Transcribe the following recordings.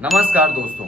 नमस्कार दोस्तों।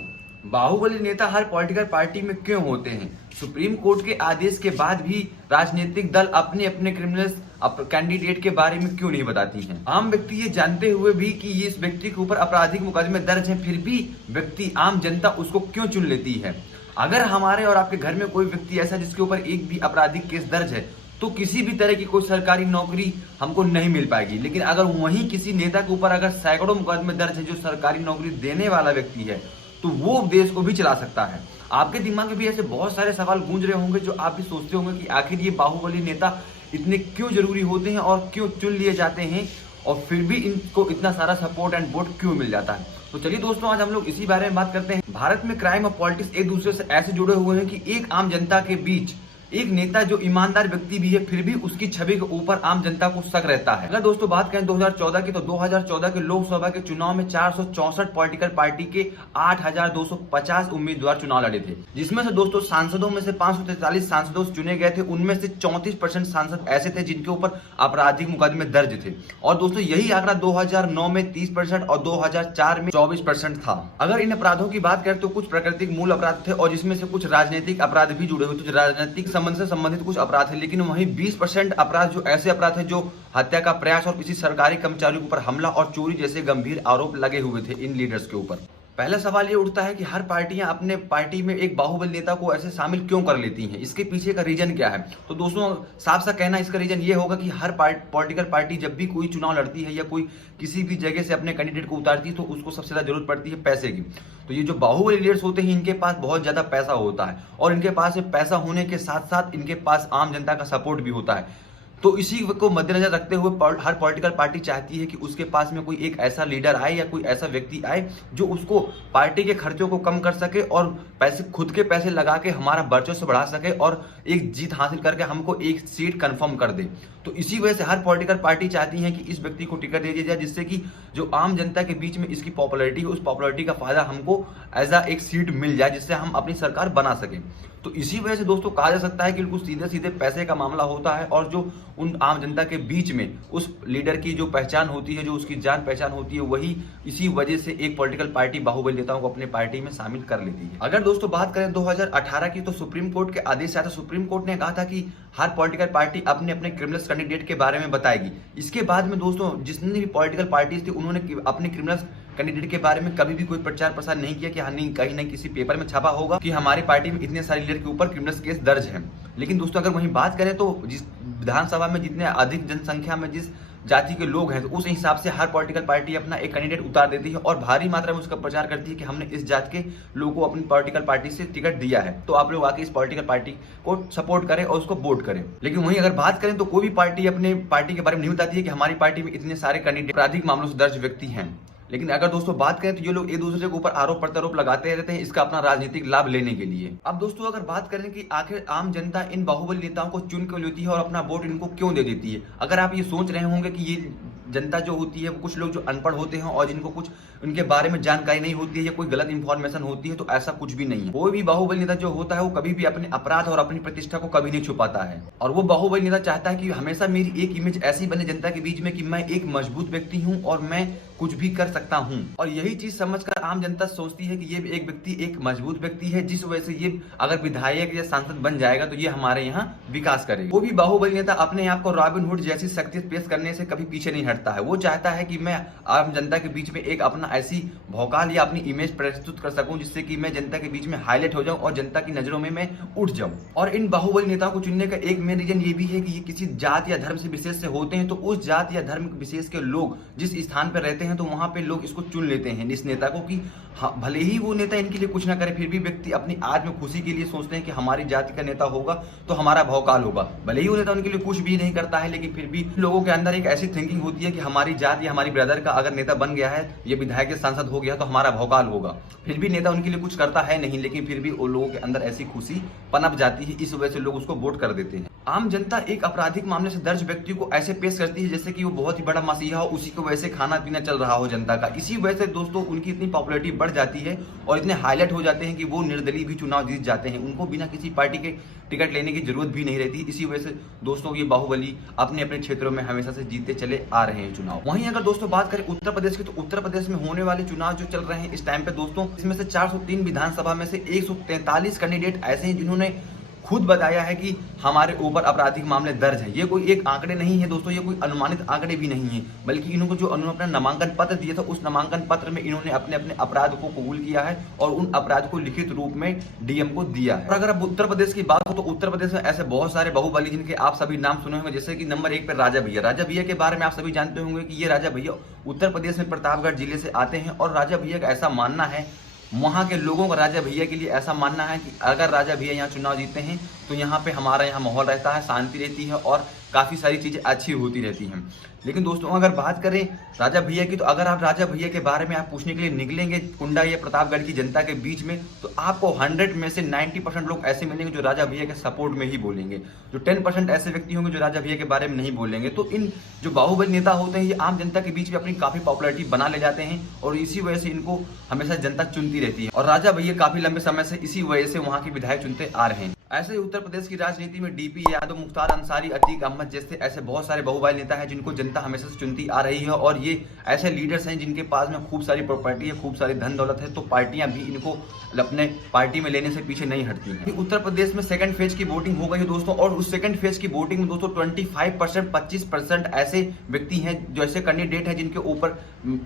बाहुबली नेता हर पॉलिटिकल पार्टी में क्यों होते हैं? सुप्रीम कोर्ट के आदेश के बाद भी राजनीतिक दल अपने अपने क्रिमिनल्स कैंडिडेट के बारे में क्यों नहीं बताती हैं? आम व्यक्ति ये जानते हुए भी कि ये इस व्यक्ति के ऊपर आपराधिक मुकदमे दर्ज हैं, फिर भी व्यक्ति आम जनता उसको क्यों चुन लेती है? अगर हमारे और आपके घर में कोई व्यक्ति ऐसा जिसके ऊपर एक भी आपराधिक केस दर्ज है तो किसी भी तरह की कोई सरकारी नौकरी हमको नहीं मिल पाएगी। लेकिन अगर वहीं किसी नेता के ऊपर अगर सैकड़ों मुकदमे दर्ज है जो सरकारी नौकरी देने वाला व्यक्ति है तो वो देश को भी चला सकता है। आपके दिमाग में भी ऐसे बहुत सारे सवाल गूंज रहे होंगे जो आप भी सोचते होंगे कि आखिर ये बाहुबली नेता इतने क्यों जरूरी होते हैं और क्यों चुन लिए जाते हैं और फिर भी इनको इतना सारा सपोर्ट एंड वोट क्यों मिल जाता है। तो चलिए दोस्तों, आज हम लोग इसी बारे में बात करते हैं। भारत में क्राइम और पॉलिटिक्स एक दूसरे से ऐसे जुड़े हुए हैं कि एक आम जनता के बीच एक नेता जो ईमानदार व्यक्ति भी है फिर भी उसकी छवि के ऊपर आम जनता को शक रहता है। अगर दोस्तों बात करें 2014 की, तो 2014 के लोकसभा के चुनाव में 464 पॉलिटिकल पार्टी के 8,250 उम्मीदवार चुनाव लड़े थे, जिसमें से दोस्तों सांसदों में से 543 सांसदों चुने गए थे। उनमें से 34% सांसद ऐसे थे जिनके ऊपर आपराधिक मुकदमे दर्ज थे। और दोस्तों यही आंकड़ा 2009 में 30% और 2004 में 24% था। अगर इन अपराधों की बात करें तो कुछ प्राकृतिक मूल अपराध थे और जिसमें से कुछ राजनीतिक अपराध भी जुड़े हुए थे, राजनीतिक संबंध से संबंधित कुछ अपराध है। लेकिन वहीं 20% अपराध जो ऐसे अपराध है जो हत्या का प्रयास और किसी सरकारी कर्मचारी के ऊपर हमला और चोरी जैसे गंभीर आरोप लगे हुए थे इन लीडर्स के ऊपर। पहला सवाल ये उठता है कि हर पार्टियां अपने पार्टी में एक बाहुबली नेता को ऐसे शामिल क्यों कर लेती हैं? इसके पीछे का रीजन क्या है? तो दोस्तों साफ सा कहना इसका रीजन ये होगा कि हर पॉलिटिकल पार्टी जब भी कोई चुनाव लड़ती है या कोई किसी भी जगह से अपने कैंडिडेट को उतारती है तो उसको सबसे ज्यादा जरूरत पड़ती है पैसे की। तो ये जो बाहुबली लीडर्स होते हैं इनके पास बहुत ज्यादा पैसा होता है और इनके पास पैसा होने के साथ साथ इनके पास आम जनता का सपोर्ट भी होता है। तो इसी को मद्देनजर रखते हुए हर पॉलिटिकल पार्टी चाहती है कि उसके पास में कोई एक ऐसा लीडर आए या कोई ऐसा व्यक्ति आए जो उसको पार्टी के खर्चों को कम कर सके और पैसे खुद के पैसे लगा के हमारा वर्चस्व बढ़ा सके और एक जीत हासिल करके हमको एक सीट कंफर्म कर दे। तो इसी वजह से हर पॉलिटिकल पार्टी चाहती है कि इस व्यक्ति को टिकट दे दिया जाए जिससे कि जो आम जनता के बीच में इसकी पॉपुलैरिटी है उस पॉपुलैरिटी का फायदा हमको एज एक सीट मिल जाए जिससे हम अपनी सरकार बना सके। तो इसी वजह से दोस्तों कहा जा सकता है कि बिल्कुल सीधे सीधे पैसे का मामला होता है और जो उन आम जनता के बीच में उस लीडर की जो पहचान होती है, जो उसकी जान पहचान होती है, वही इसी वजह से एक पॉलिटिकल पार्टी बाहुबली नेताओं को अपने पार्टी में शामिल कर लेती है। अगर दोस्तों बात करें 2018 की, तो सुप्रीम कोर्ट के आदेश आया था। सुप्रीम कोर्ट ने कहा था कि हर पॉलिटिकल पार्टी अपने अपने क्रिमिनल्स कैंडिडेट के बारे में बताएगी। इसके बाद में दोस्तों जितनी भी पॉलिटिकल पार्टीज थी उन्होंने अपने क्रिमिनल्स कैंडिडेट के बारे में कभी भी कोई प्रचार प्रसार नहीं किया कि हाँ नहीं कहीं ना किसी पेपर में छपा होगा कि हमारी पार्टी में इतने सारे लीडर के ऊपर क्रिमिनल्स केस दर्ज हैं। लेकिन दोस्तों अगर वहीं बात करें तो जिस विधानसभा में जितने अधिक जनसंख्या में जिस जाति के लोग हैं तो उस हिसाब से हर पॉलिटिकल पार्टी अपना एक कैंडिडेट उतार देती है और भारी मात्रा में उसका प्रचार करती है कि हमने इस जात के लोगों को अपनी पॉलिटिकल पार्टी से टिकट दिया है, तो आप लोग आके इस पॉलिटिकल पार्टी को सपोर्ट करें और उसको वोट करें। लेकिन वहीं अगर बात करें तो कोई भी पार्टी अपने पार्टी के बारे में नहीं बताती है कि हमारी पार्टी में इतने सारे कैंडिडेट आपराधिक मामलों से दर्ज व्यक्ति हैं। लेकिन अगर दोस्तों बात करें तो ये लोग एक दूसरे के ऊपर आरोप प्रत्यारोप लगाते रहते हैं इसका अपना राजनीतिक लाभ लेने के लिए। अब दोस्तों अगर बात करें कि आखिर आम जनता इन बाहुबली नेताओं को चुन क्यों लेती है और अपना वोट इनको क्यों दे देती है? अगर आप ये सोच रहे होंगे कि ये जनता जो होती है वो कुछ लोग जो अनपढ़ होते हैं और जिनको कुछ उनके बारे में जानकारी नहीं होती है या कोई गलत इंफॉर्मेशन होती है, तो ऐसा कुछ भी नहीं है। कोई भी बाहुबली नेता जो होता है वो कभी भी अपने अपराध और अपनी प्रतिष्ठा को कभी नहीं छुपाता है और वो बाहुबली नेता चाहता है कि हमेशा मेरी एक इमेज ऐसी बने जनता के बीच में कि मैं एक मजबूत व्यक्ति हूँ और मैं कुछ भी कर सकता हूँ। और यही चीज समझकर आम जनता सोचती है कि ये एक व्यक्ति एक मजबूत व्यक्ति है जिस वजह से ये अगर विधायक या सांसद बन जाएगा तो ये हमारे यहाँ विकास करेगा। वो भी बाहुबली नेता अपने आप को रॉबिन हुड जैसी शक्ति पेश करने से कभी पीछे नहीं हटता है। वो चाहता है कि मैं आम जनता के बीच में एक अपना ऐसी भौकाल या अपनी इमेज प्रस्तुत कर सकूं जिससे कि मैं जनता के बीच में हाईलाइट हो जाऊं और जनता की नजरों में मैं उठ जाऊं। और इन बाहुबली नेताओं को चुनने का एक मेन रीजन ये भी है कि ये किसी जात या धर्म से विशेष से होते हैं, तो उस जात या धर्म विशेष के लोग जिस स्थान पर रहते हैं तो वहां पे लोग इसको चुन लेते हैं इस नेता को कि हाँ, भले ही वो नेता इनके लिए कुछ ना करे फिर भी व्यक्ति अपनी आत्म खुशी के लिए सोचते हैं कि हमारी जाति का नेता होगा तो हमारा भौकाल होगा। भले ही वो नेता उनके लिए कुछ भी नहीं करता है लेकिन फिर भी लोगों के अंदर एक ऐसी थिंकिंग होती है कि हमारी जात या हमारी ब्रदर का अगर नेता बन गया है, ये विधायक या सांसद हो गया तो हमारा भौकाल होगा। फिर भी नेता उनके लिए कुछ करता है नहीं, लेकिन फिर भी उन लोगों के अंदर ऐसी खुशी पनप जाती है, इस वजह से लोग उसको वोट कर देते हैं। आम जनता एक आपराधिक मामले से दर्ज व्यक्ति को ऐसे पेश करती है जैसे कि वो बहुत ही बड़ा मसीहा हो, उसी की वजह से खाना पीना चल रहा हो जनता का। इसी वजह से दोस्तों उनकी इतनी पॉपुलैरिटी बढ़ बढ़ जाती है और इतने हाईलाइट हो जाते हैं कि वो निर्दलीय भी चुनाव जीत जाते हैं, उनको बिना किसी पार्टी के टिकट लेने की जरूरत भी नहीं रहती। इसी वजह से दोस्तों ये बाहुबली अपने अपने क्षेत्रों में हमेशा से जीतते चले आ रहे हैं चुनाव। वहीं अगर दोस्तों बात करें उत्तर प्रदेश की, तो उत्तर प्रदेश में होने वाले चुनाव जो चल रहे हैं इस टाइम पे दोस्तों, इसमें से 403 विधानसभा में से 143 कैंडिडेट ऐसे हैं जिन्होंने खुद बताया है कि हमारे ऊपर आपराधिक मामले दर्ज है। ये कोई एक आंकड़े नहीं है दोस्तों, ये कोई अनुमानित आंकड़े भी नहीं है, बल्कि इन्होंने जो अपना नामांकन पत्र दिया था उस नामांकन पत्र में इन्होंने अपने अपने अपराध को कबूल किया है और उन अपराध को लिखित रूप में डीएम को दिया है। और अगर अब उत्तर प्रदेश की बात हो तो उत्तर प्रदेश में ऐसे बहुत सारे बाहुबली जिनके आप सभी नाम सुने होंगे, जैसे कि नंबर 1 पर राजा भैया। राजा भैया के बारे में आप सभी जानते होंगे कि ये राजा भैया उत्तर प्रदेश में प्रतापगढ़ जिले से आते हैं और राजा भैया का ऐसा मानना है, वहाँ के लोगों का राजा भैया के लिए ऐसा मानना है कि अगर राजा भैया यहाँ चुनाव जीतते हैं तो यहाँ पे हमारा यहाँ माहौल रहता है, शांति रहती है और काफ़ी सारी चीज़ें अच्छी होती रहती हैं। लेकिन दोस्तों अगर बात करें राजा भैया की, तो अगर आप राजा भैया के बारे में आप पूछने के लिए निकलेंगे कुंडा या प्रतापगढ़ की जनता के बीच में, तो आपको 100 में से 90% लोग ऐसे मिलेंगे जो राजा भैया के सपोर्ट में ही बोलेंगे। जो 10% ऐसे व्यक्ति होंगे जो राजा भैया के बारे में नहीं बोलेंगे। तो इन जो बाहुबली नेता होते हैं ये आम जनता के बीच में अपनी काफ़ी पॉपुलैरिटी बना ले जाते हैं और इसी वजह से इनको हमेशा जनता चुनती रहती है और राजा भैया काफ़ी लंबे समय से इसी वजह से वहाँ के विधायक चुनते आ रहे हैं। ऐसे ही उत्तर प्रदेश की राजनीति में डीपी यादव, मुख्तार अंसारी, अतीक अहमद जैसे ऐसे बहुत सारे बाहुबली नेता हैं जिनको जनता हमेशा से चुनती आ रही है और ये ऐसे लीडर्स हैं जिनके पास में खूब सारी प्रॉपर्टी है, खूब सारी धन दौलत है, तो पार्टियां भी इनको अपने पार्टी में लेने से पीछे नहीं हटती हैं। उत्तर प्रदेश में सेकंड फेज की वोटिंग हो गई है दोस्तों और उस सेकंड फेज की वोटिंग में दोस्तों 25% 25% ऐसे व्यक्ति हैं जो ऐसे कैंडिडेट हैं जिनके ऊपर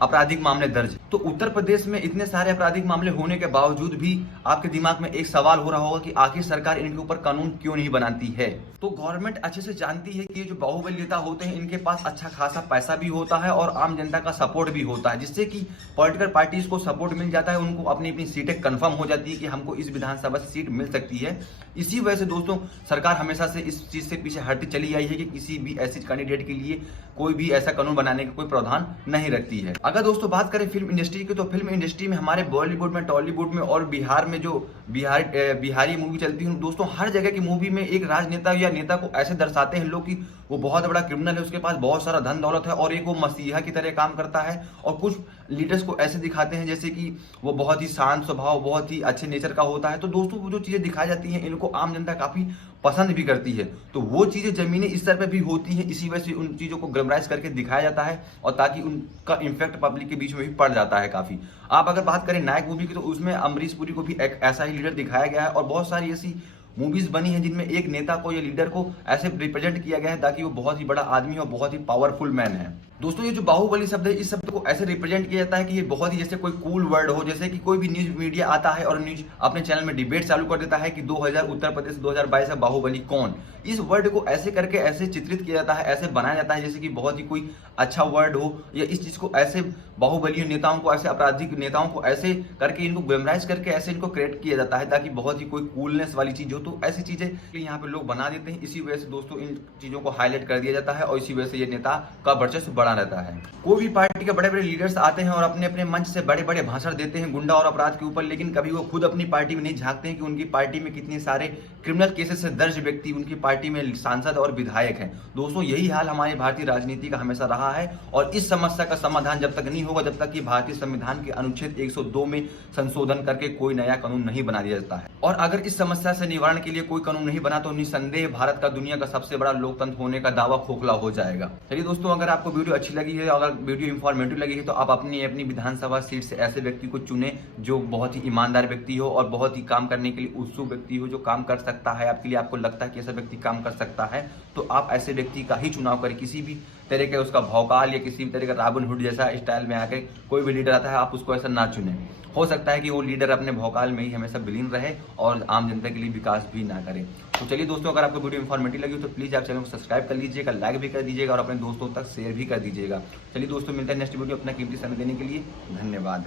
आपराधिक मामले दर्ज है। तो उत्तर प्रदेश में इतने सारे आपराधिक मामले होने के बावजूद भी आपके दिमाग में एक सवाल हो रहा होगा कि आखिर सरकार इनके ऊपर कानून क्यों नहीं बनाती है। तो गवर्नमेंट अच्छे से जानती है कि ये जो बाहुबली नेता होते हैं इनके पास अच्छा खासा पैसा भी होता है और आम जनता का सपोर्ट भी होता है, जिससे कि पॉलिटिकल पार्टीज को सपोर्ट मिल जाता है, उनको अपनी अपनी सीटें कंफर्म हो जाती है कि हमको इस विधानसभा से सीट मिल सकती है। इसी वजह से दोस्तों सरकार हमेशा से इस चीज से पीछे हटती चली आई है कि किसी भी ऐसे कैंडिडेट के लिए कोई भी ऐसा कानून बनाने का कोई प्रावधान नहीं रखती है। अगर दोस्तों बात करें फिल्म इंडस्ट्री की, तो फिल्म इंडस्ट्री में हमारे बॉलीवुड में, टॉलीवुड में और बिहार में जो बिहारी मूवी चलती है दोस्तों, हर जगह की मूवी में एक राजनेता या नेता को ऐसे दर्शाते हैं लोग कि वो बहुत बड़ा क्रिमिनल है, उसके पास बहुत सारा धन दौलत है और एक वो मसीहा की तरह काम करता है। और कुछ लीडर्स को ऐसे दिखाते हैं जैसे कि वो बहुत ही शांत स्वभाव, बहुत ही अच्छे नेचर का होता है। तो दोस्तों वो जो चीजें दिखाई जाती हैं इनको आम जनता काफी पसंद भी करती है, तो वो चीजें जमीनी स्तर पर भी होती हैं, इसी वजह से उन चीजों को ग्लैमराइज करके दिखाया जाता है और ताकि उनका इम्पैक्ट पब्लिक के बीच में भी पड़ जाता है काफी। आप अगर बात करें नायक मूवी की, तो उसमें अमरीश पुरी को भी एक ऐसा ही लीडर दिखाया गया है और बहुत सारी ऐसी मूवीज बनी हैं जिनमें एक नेता को या लीडर को ऐसे रिप्रेजेंट किया गया है ताकि वो बहुत ही बड़ा आदमी और बहुत ही पावरफुल मैन है। दोस्तों ये जो बाहुबली शब्द है, इस शब्द को ऐसे रिप्रेजेंट किया जाता है कि ये बहुत ही जैसे कोई कूल वर्ड हो, जैसे कि कोई भी न्यूज मीडिया आता है और न्यूज अपने चैनल में डिबेट चालू कर देता है कि 2000 उत्तर प्रदेश 2022 है, बाहुबली कौन। इस वर्ड को ऐसे करके ऐसे चित्रित किया जाता है, ऐसे बनाया जाता है जैसे कि बहुत ही कोई अच्छा वर्ड हो, या इस चीज को ऐसे बाहुबली नेताओं को, ऐसे आपराधिक नेताओं को ऐसे करके इनको ग्लैमराइज करके ऐसे इनको क्रिएट किया जाता है ताकि बहुत ही कोई कूलनेस वाली चीज हो। तो ऐसी चीजें यहाँ पे लोग बना देते हैं, इसी वजह से दोस्तों इन चीजों को हाईलाइट कर दिया जाता है और इसी वजह से ये नेता का वर्चस्व बड़ा रहता है। कोई भी पार्टी के बड़े बड़े लीडर्स आते हैं और अपने अपने मंच से बड़े बड़े भाषण देते हैं गुंडा और अपराध के ऊपर, लेकिन कभी वो खुद अपनी पार्टी में नहीं झांकते हैं कि उनकी पार्टी में कितने सारे क्रिमिनल केसेस से दर्ज व्यक्ति उनकी पार्टी में सांसद और विधायक हैं। दोस्तों यही हाल हमारी भारतीय राजनीति का हमेशा रहा है और इस समस्या का समाधान जब तक नहीं होगा, जब तक कि भारतीय संविधान के अनुच्छेद 102 में संशोधन करके कोई नया कानून नहीं बना दिया जाता है। और अगर इस समस्या से निवारण के लिए कोई कानून नहीं बना तो निसंदेह भारत का दुनिया का सबसे बड़ा लोकतंत्र होने का दावा खोखला हो जाएगा। चलिए दोस्तों, अगर आपको वीडियो अच्छी लगी है, अगर वीडियो इंफॉर्मेटिव लगी है, तो आप अपनी अपनी विधानसभा सीट से ऐसे व्यक्ति को चुने जो बहुत ही ईमानदार व्यक्ति हो और बहुत ही काम करने के लिए उत्सुक व्यक्ति हो, जो काम कर सकता है आपके लिए, आपको लगता है कि ऐसा व्यक्ति काम कर सकता है, तो आप ऐसे व्यक्ति का ही चुनाव करें। किसी भी तरह के उसका भौकाल या किसी भी तरह का रॉबिन हुड जैसा स्टाइल में आके कोई भी लीडर आता है, आप उसको ऐसा ना चुने। हो सकता है कि वो लीडर अपने भौकाल में ही हमेशा विलीन रहे और आम जनता के लिए विकास भी ना करे। तो चलिए दोस्तों, अगर आपको वीडियो इन्फॉर्मेटिव लगी तो प्लीज आप चैनल को सब्सक्राइब कर लीजिएगा, लाइक भी कर दीजिएगा और अपने दोस्तों तक शेयर भी कर दीजिएगा। चलिए दोस्तों, मिलते हैं नेक्स्ट वीडियो। अपना कीमती समय देने के लिए धन्यवाद।